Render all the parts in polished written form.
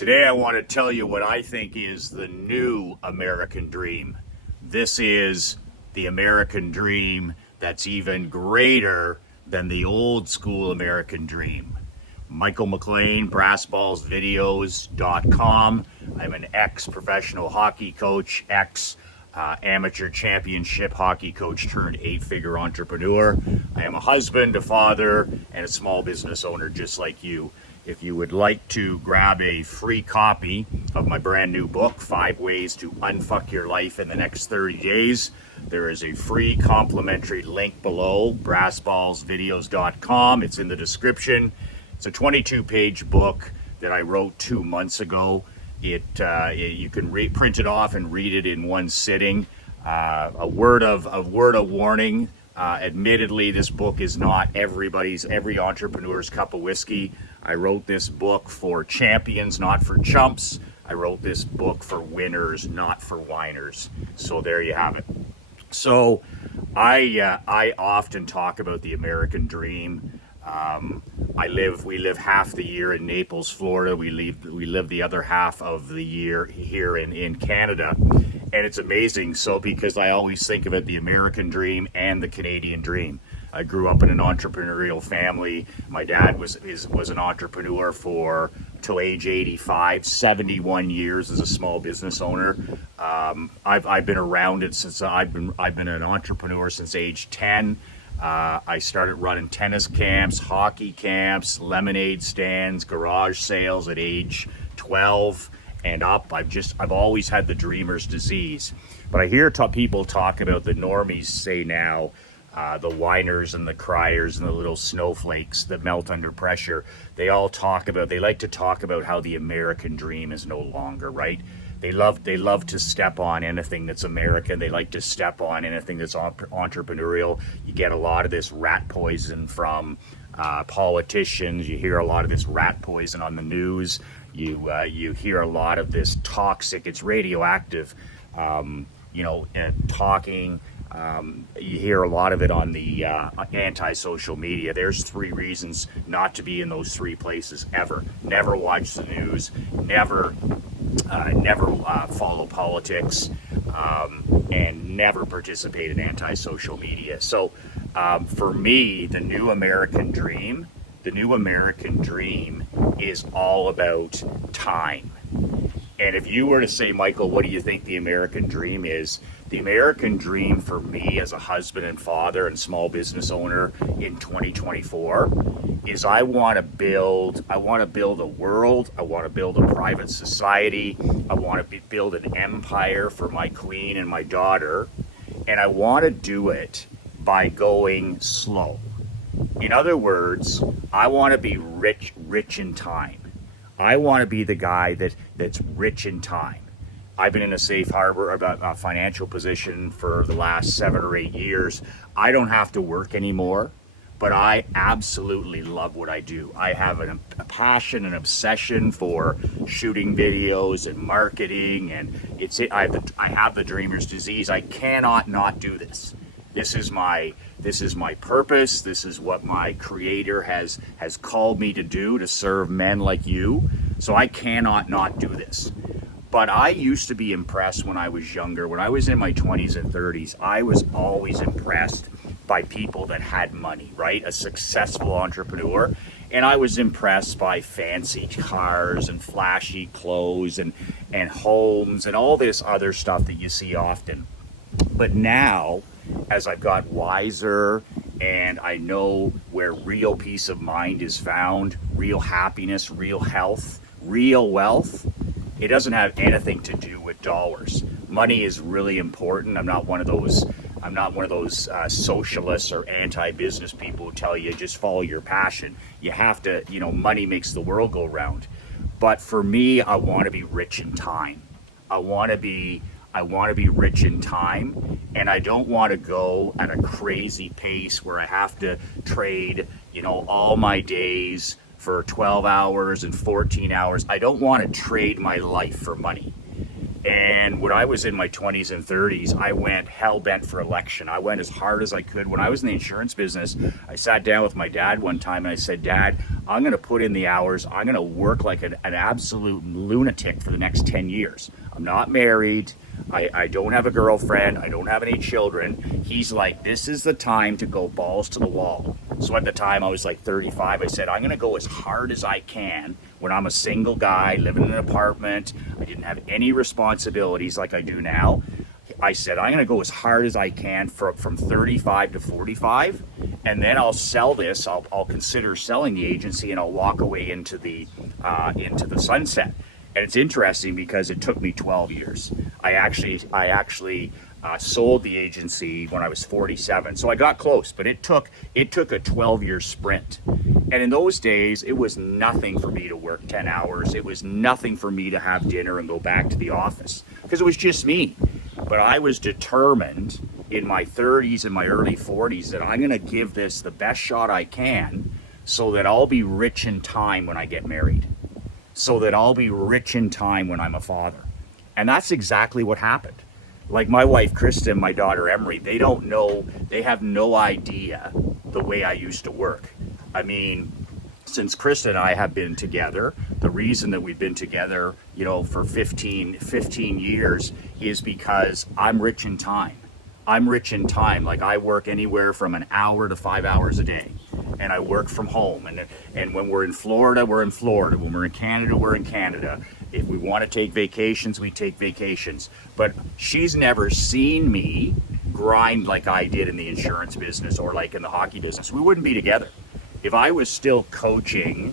Today I want to tell you what I think is the new American dream. This is the American dream that's even greater than the old school American dream. Michael McLean, brassballsvideos.com. I'm an ex-professional hockey coach, ex-amateur championship hockey coach turned 8-figure entrepreneur. I am a husband, a father, and a small business owner just like you. If you would like to grab a free copy of my brand new book, 5 Ways to Unfuck Your Life in the Next 30 Days, there is a free complimentary link below, brassballsvideos.com. It's in the description. It's a 22-page book that I wrote 2 months ago. You can print it off and read it in one sitting. A word of warning. Admittedly, this book is not every entrepreneur's cup of whiskey. I wrote this book for champions, not for chumps. I wrote this book for winners, not for whiners. So there you have it. So I often talk about the American dream. We live half the year in Naples, Florida. We live the other half of the year here in Canada. And it's amazing. So because I always think of it, the American dream and the Canadian dream. I grew up in an entrepreneurial family. My dad was an entrepreneur till age 85, 71 years as a small business owner. I've been around it since I've been an entrepreneur since age 10. I started running tennis camps, hockey camps, lemonade stands, garage sales at age 12 and up. I've always had the dreamer's disease. But I hear people talk about the normies say now, the whiners and the criers and the little snowflakes that melt under pressure. They like to talk about how the American dream is no longer, right? They love to step on anything that's American. They like to step on anything that's entrepreneurial. You get a lot of this rat poison from politicians. You hear a lot of this rat poison on the news. You hear a lot of this toxic, it's radioactive, talking. You hear a lot of it on the anti-social media. There's 3 reasons not to be in those 3 places ever. Never watch the news, never follow politics, and never participate in anti-social media. So for me, the new American dream is all about time. And if you were to say, Michael, what do you think the American dream is? The American dream for me as a husband and father and small business owner in 2024 is I want to build a world. I want to build a private society. I want to build an empire for my queen and my daughter. And I want to do it by going slow. In other words, I want to be rich in time. I want to be the guy that's rich in time. I've been in a safe harbor about financial position for the last 7 or 8 years. I don't have to work anymore, but I absolutely love what I do. I have a passion, an obsession for shooting videos and marketing, and I have the dreamer's disease. I cannot not do this. This is my purpose. This is what my creator has called me to do, to serve men like you. So I cannot not do this. But I used to be impressed when I was younger. When I was in my 20s and 30s, I was always impressed by people that had money, right? A successful entrepreneur. And I was impressed by fancy cars and flashy clothes and homes and all this other stuff that you see often. But now, as I've got wiser and I know where real peace of mind is found, real happiness, real health, real wealth, it doesn't have anything to do with dollars. Money is really important. I'm not one of those socialists or anti-business people who tell you just follow your passion. You have to, money makes the world go round. But for me, I want to be rich in time. I want to be rich in time, and I don't want to go at a crazy pace where I have to trade, all my days for 12 hours and 14 hours. I don't want to trade my life for money. And when I was in my 20s and 30s, I went hell bent for election. I went as hard as I could. When I was in the insurance business, I sat down with my dad one time and I said, Dad, I'm going to put in the hours. I'm going to work like an absolute lunatic for the next 10 years. I'm not married. I don't have a girlfriend. I don't have any children. He's like, this is the time to go balls to the wall. So at the time I was like 35, I said, I'm going to go as hard as I can when I'm a single guy living in an apartment. I didn't have any responsibilities like I do now. I said, I'm going to go as hard as I can from 35 to 45, and then I'll sell this. I'll consider selling the agency, and I'll walk away into the sunset. And it's interesting because it took me 12 years. I actually sold the agency when I was 47. So I got close, but it took a 12-year sprint. And in those days, it was nothing for me to work 10 hours. It was nothing for me to have dinner and go back to the office because it was just me. But I was determined in my 30s and my early 40s that I'm going to give this the best shot I can so that I'll be rich in time when I get married. So that I'll be rich in time when I'm a father. And that's exactly what happened. Like my wife, Krista, and my daughter, Emery, they don't know, they have no idea the way I used to work. I mean, since Krista and I have been together, the reason that we've been together, for 15 years is because I'm rich in time. I'm rich in time. Like I work anywhere from an hour to 5 hours a day. And I work from home. And when we're in Florida, we're in Florida. When we're in Canada, we're in Canada. If we want to take vacations, we take vacations. But she's never seen me grind like I did in the insurance business or like in the hockey business. We wouldn't be together. If I was still coaching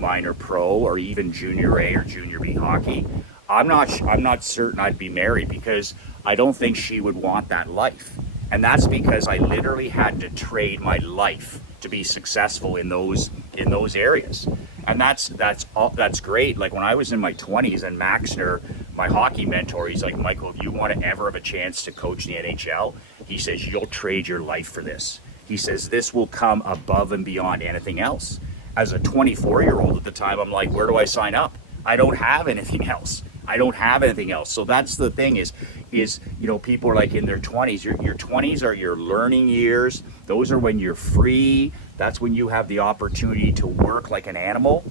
minor pro or even junior A or junior B hockey, I'm not certain I'd be married because I don't think she would want that life. And that's because I literally had to trade my life to be successful in those areas. And that's great. Like when I was in my 20s, and Maxner, my hockey mentor, he's like, Michael, if you want to ever have a chance to coach the NHL, he says, you'll trade your life for this. He says, this will come above and beyond anything else. As a 24-year-old at the time, I'm like, where do I sign up? I don't have anything else. So that's the thing is people are like in their 20s. Your 20s are your learning years. Those are when you're free. That's when you have the opportunity to work like an animal.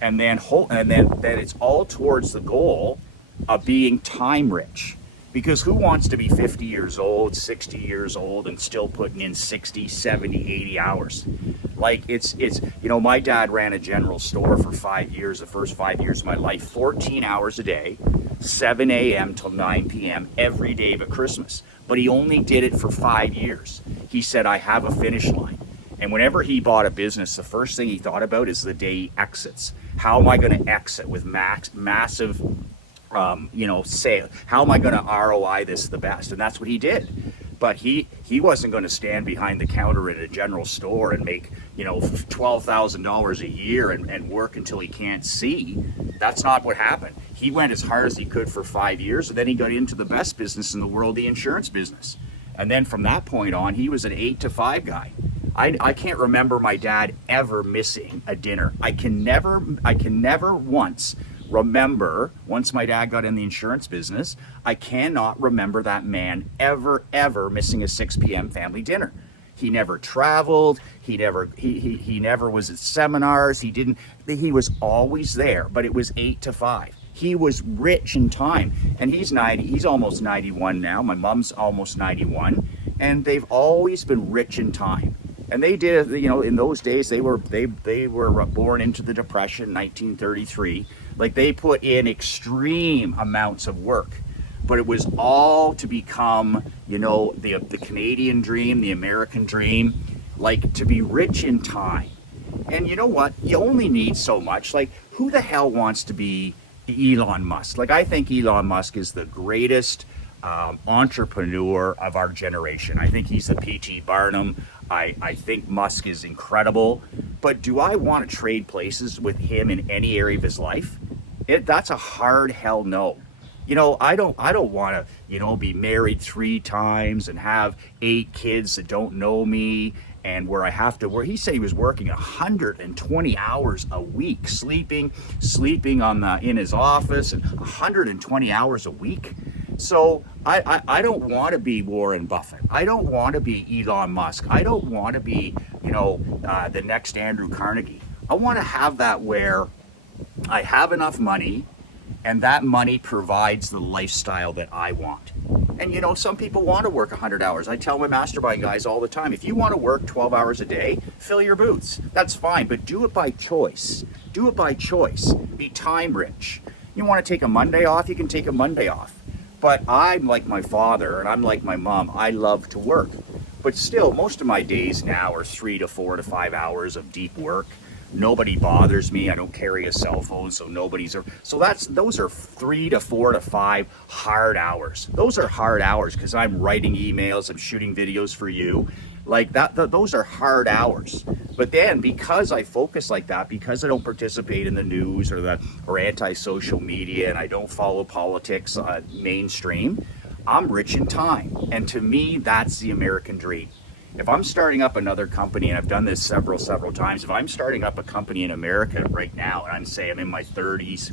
And then it's all towards the goal of being time rich. Because who wants to be 50 years old, 60 years old, and still putting in 60, 70, 80 hours? Like it's my dad ran a general store for 5 years, the first 5 years of my life, 14 hours a day, 7 a.m. till 9 p.m. every day but Christmas. But he only did it for 5 years. He said, I have a finish line. And whenever he bought a business, the first thing he thought about is the day he exits. How am I going to exit with massive sale? How am I going to ROI this the best? And that's what he did. But he wasn't going to stand behind the counter at a general store and make, $12,000 a year and work until he can't see. That's not what happened. He went as hard as he could for 5 years, and then he got into the best business in the world, the insurance business. And then from that point on, he was an 8 to 5 guy. I can't remember my dad ever missing a dinner. I can never once remember, once my dad got in the insurance business, I cannot remember that man ever missing a 6 p.m. family dinner. He never traveled. He never was at seminars. He was always there, but it was 8 to 5. He was rich in time, and he's almost 91 now. My mom's almost 91, and they've always been rich in time. And they did, in those days, they were born into the Depression, 1933. Like they put in extreme amounts of work, but it was all to become, the Canadian dream, the American dream, like to be rich in time. And you know what? You only need so much. Like who the hell wants to be Elon Musk? Like I think Elon Musk is the greatest entrepreneur of our generation. I think he's the P.T. Barnum. I think Musk is incredible, but do I want to trade places with him in any area of his life? That's a hard hell no. I don't want to, be married 3 times and have 8 kids that don't know me and where he said he was working 120 hours a week, sleeping in his office, and 120 hours a week. So I don't want to be Warren Buffett. I don't want to be Elon Musk. I don't want to be, the next Andrew Carnegie. I want to have that where I have enough money, and that money provides the lifestyle that I want. And some people want to work 100 hours. I tell my Mastermind guys all the time, if you want to work 12 hours a day, fill your boots. That's fine, but do it by choice. Do it by choice. Be time rich. You want to take a Monday off, you can take a Monday off. But I'm like my father, and I'm like my mom. I love to work. But still, most of my days now are 3 to 4 to 5 hours of deep work. Nobody bothers me. I don't carry a cell phone, so those are 3 to 4 to 5 hard hours. Those are hard hours because I'm writing emails, I'm shooting videos for you. Like that, those are hard hours. But then because I focus like that, because I don't participate in the news or anti-social media, and I don't follow politics mainstream, I'm rich in time. And to me, that's the American dream. If I'm starting up another company, and I've done this several times, if I'm starting up a company in America right now, and I'm in my 30s,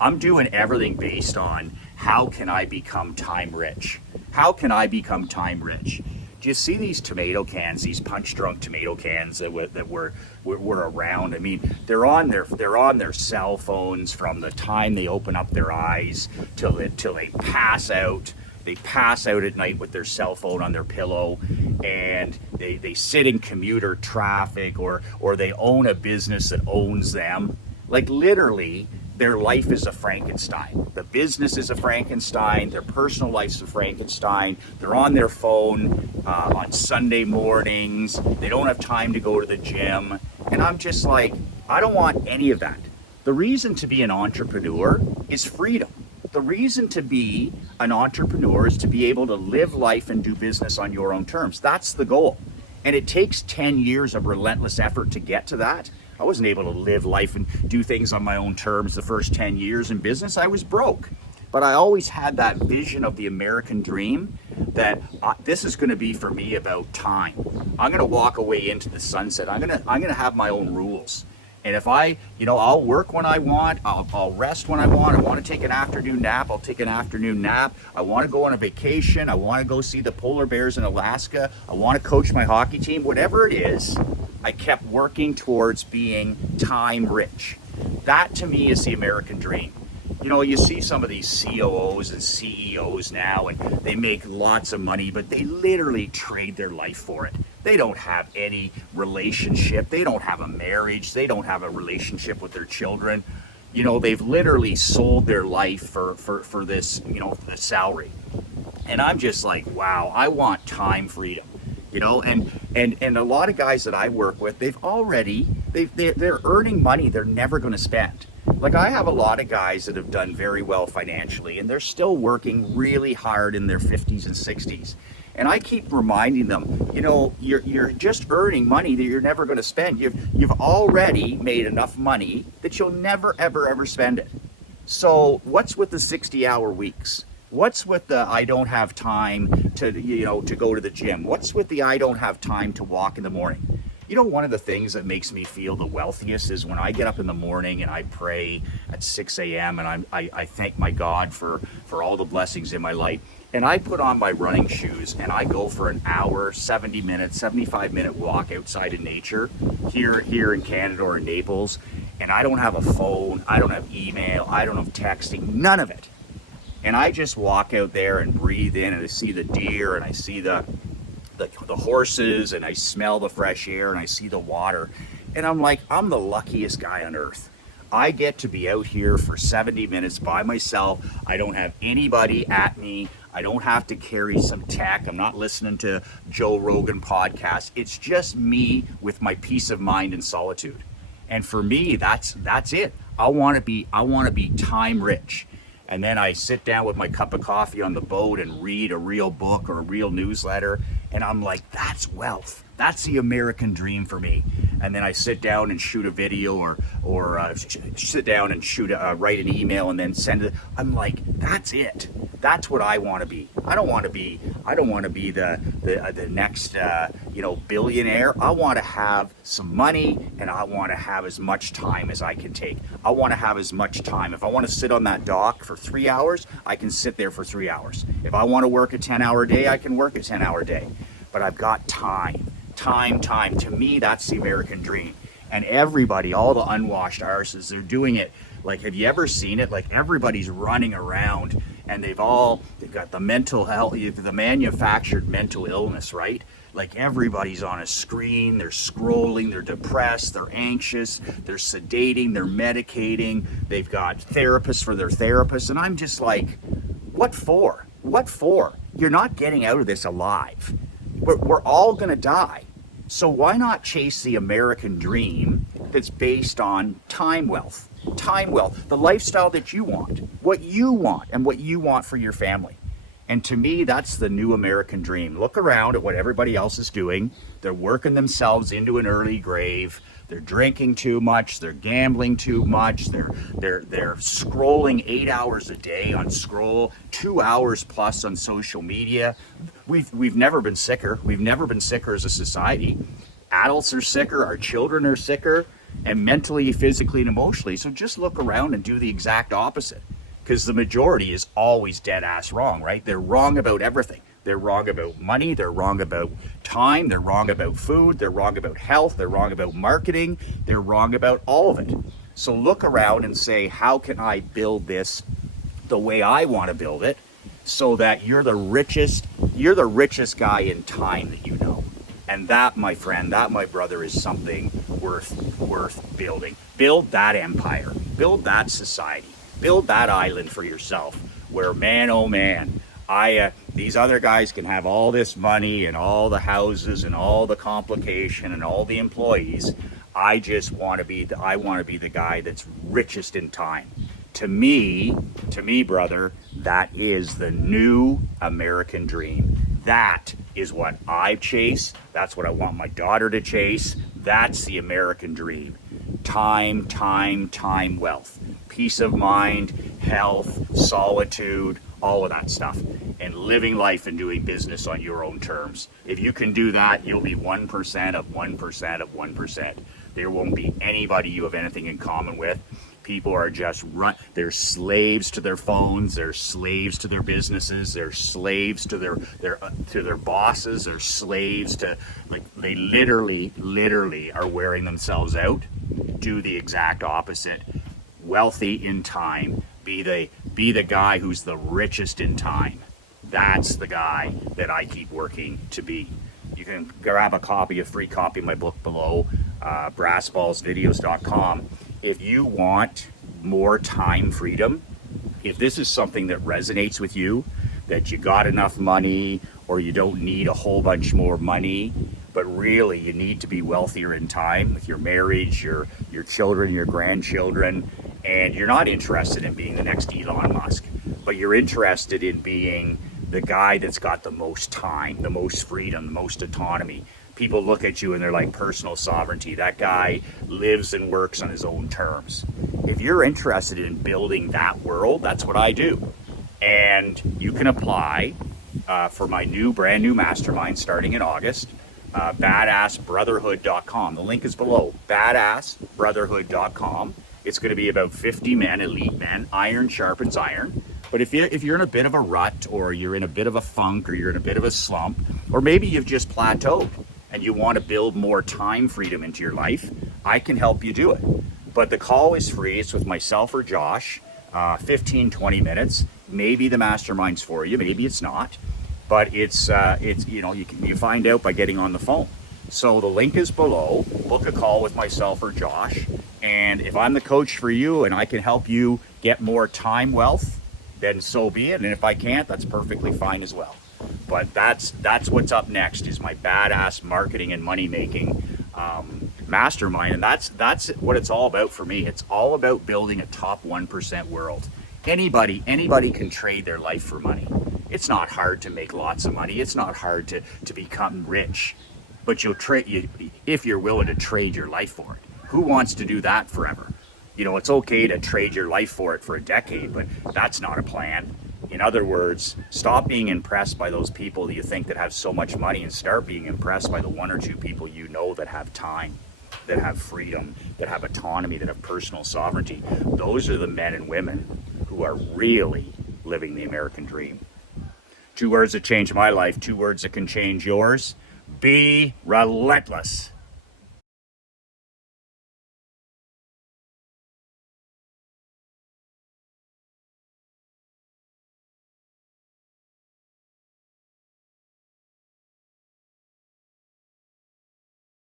I'm doing everything based on how can I become time rich? How can I become time rich? Do you see these tomato cans, these punch-drunk tomato cans that were around? I mean, they're on their cell phones from the time they open up their eyes till they pass out. They pass out at night with their cell phone on their pillow, and they sit in commuter traffic, or they own a business that owns them. Like literally, their life is a Frankenstein. The business is a Frankenstein. Their personal life's a Frankenstein. They're on their phone on Sunday mornings. They don't have time to go to the gym. And I'm just like, I don't want any of that. The reason to be an entrepreneur is freedom. The reason to be an entrepreneur is to be able to live life and do business on your own terms. That's the goal. And it takes 10 years of relentless effort to get to that. I wasn't able to live life and do things on my own terms the first 10 years in business. I was broke. But I always had that vision of the American dream that this is going to be for me about time. I'm going to walk away into the sunset. I'm going to have my own rules. And if I'll work when I want, I'll rest when I want. I want to take an afternoon nap, I'll take an afternoon nap. I want to go on a vacation. I want to go see the polar bears in Alaska. I want to coach my hockey team. Whatever it is, I kept working towards being time rich. That to me is the American dream. You see some of these COOs and CEOs now, and they make lots of money, but they literally trade their life for it. They don't have any relationship. They don't have a marriage. They don't have a relationship with their children. They've literally sold their life for this, the salary. And I'm just like, wow, I want time freedom. And a lot of guys that I work with, they're earning money they're never going to spend. Like I have a lot of guys that have done very well financially, and they're still working really hard in their 50s and 60s. And I keep reminding them, you're just earning money that you're never going to spend. You've already made enough money that you'll never, ever spend it. So what's with the 60-hour weeks? What's with the I don't have time to go to the gym? What's with the I don't have time to walk in the morning? One of the things that makes me feel the wealthiest is when I get up in the morning and I pray at 6 a.m. and I thank my God for all the blessings in my life. And I put on my running shoes and I go for an hour, 70 minutes, 75-minute walk outside in nature here in Canada or in Naples. And I don't have a phone, I don't have email, I don't have texting, none of it. And I just walk out there and breathe in, and I see the deer, and I see the horses, and I smell the fresh air, and I see the water. And I'm like, I'm the luckiest guy on earth. I get to be out here for 70 minutes by myself. I don't have anybody at me. I don't have to carry some tech. I'm not listening to Joe Rogan podcast. It's just me with my peace of mind and solitude. And for me, that's it. I want to be time rich. And then I sit down with my cup of coffee on the boat and read a real book or a real newsletter. And I'm like, that's wealth. That's the American dream for me. And then I sit down and shoot a video, or sit down and write an email and then send it. I'm like, that's it. That's what I want to be. I don't want to be the next billionaire. I want to have some money, and I want to have as much time as I can take. I want to have as much time. If I want to sit on that dock for 3 hours, I can sit there for 3 hours. If I want to work a 10-hour day, I can work a 10-hour day. But I've got time. To me, that's the American dream. And everybody, all the unwashed arses, they're doing it. Like, have you ever seen it? Like, everybody's running around, and they've got the mental health, the manufactured mental illness, right? Like, everybody's on a screen, they're scrolling, they're depressed, they're anxious, they're sedating, they're medicating, they've got therapists for their therapists, and I'm just like, what for? What for? You're not getting out of this alive. We're all gonna die. So why not chase the American dream that's based on time wealth? Time wealth, the lifestyle that you want, what you want, and what you want for your family. And to me, that's the new American dream. Look around at what everybody else is doing. They're working themselves into an early grave. They're drinking too much. They're gambling too much. They're scrolling 8 hours a day on scroll, 2 hours plus on social media. We've never been sicker. We've never been sicker as a society. Adults are sicker. Our children are sicker, and mentally, physically, and emotionally. So just look around and do the exact opposite. Because the majority is always dead ass wrong, right? They're wrong about everything. They're wrong about money. They're wrong about time. They're wrong about food. They're wrong about health. They're wrong about marketing. They're wrong about all of it. So look around and say, how can I build this the way I want to build it, so that you're the richest guy in time that you know. And that, my friend, that, my brother, is something worth building. Build that empire. Build that society. Build that island for yourself, where, man, oh man, these other guys can have all this money and all the houses and all the complication and all the employees. I want to be the guy that's richest in time. To me, brother, that is the new American dream. That is what I chase. That's what I want my daughter to chase. That's the American dream. Time, wealth, peace of mind, health, solitude, all of that stuff, and living life and doing business on your own terms. If you can do that, you'll be 1% of 1% of 1%. There won't be anybody you have anything in common with. People are just they're slaves to their phones, they're slaves to their businesses, they're slaves to their bosses, they're slaves to, like, they literally are wearing themselves out. Do the exact opposite. Wealthy in time. Be the guy who's the richest in time. That's the guy that I keep working to be. You can grab a free copy of my book below, brassballsvideos.com. If you want more time freedom, if this is something that resonates with you, that you got enough money, or you don't need a whole bunch more money, but really you need to be wealthier in time with your marriage, your children, your grandchildren, and you're not interested in being the next Elon Musk, but you're interested in being the guy that's got the most time, the most freedom, the most autonomy. People look at you and they're like, personal sovereignty. That guy lives and works on his own terms. If you're interested in building that world, that's what I do. And you can apply for my brand new mastermind starting in August, badassbrotherhood.com. The link is below, badassbrotherhood.com. It's going to be about 50 men, elite men. Iron sharpens iron. But if you're in a bit of a rut, or you're in a bit of a funk, or you're in a bit of a slump, or maybe you've just plateaued and you want to build more time freedom into your life, I can help you do it. But the call is free. It's with myself or Josh, 15, 20 minutes. Maybe the mastermind's for you, maybe it's not. But it's you find out by getting on the phone. So the link is below. Book a call with myself or Josh. And if I'm the coach for you and I can help you get more time wealth, then so be it. And if I can't, that's perfectly fine as well. But that's what's up next, is my badass marketing and money making mastermind. And that's what it's all about for me. It's all about building a top 1% world. Anybody can trade their life for money. It's not hard to make lots of money. It's not hard to become rich. but you'll trade if you're willing to trade your life for it. Who wants to do that forever? You know, it's okay to trade your life for it for a decade, but that's not a plan. In other words, stop being impressed by those people that you think that have so much money and start being impressed by the one or two people you know that have time, that have freedom, that have autonomy, that have personal sovereignty. Those are the men and women who are really living the American dream. 2 words that changed my life, 2 words that can change yours. Be relentless.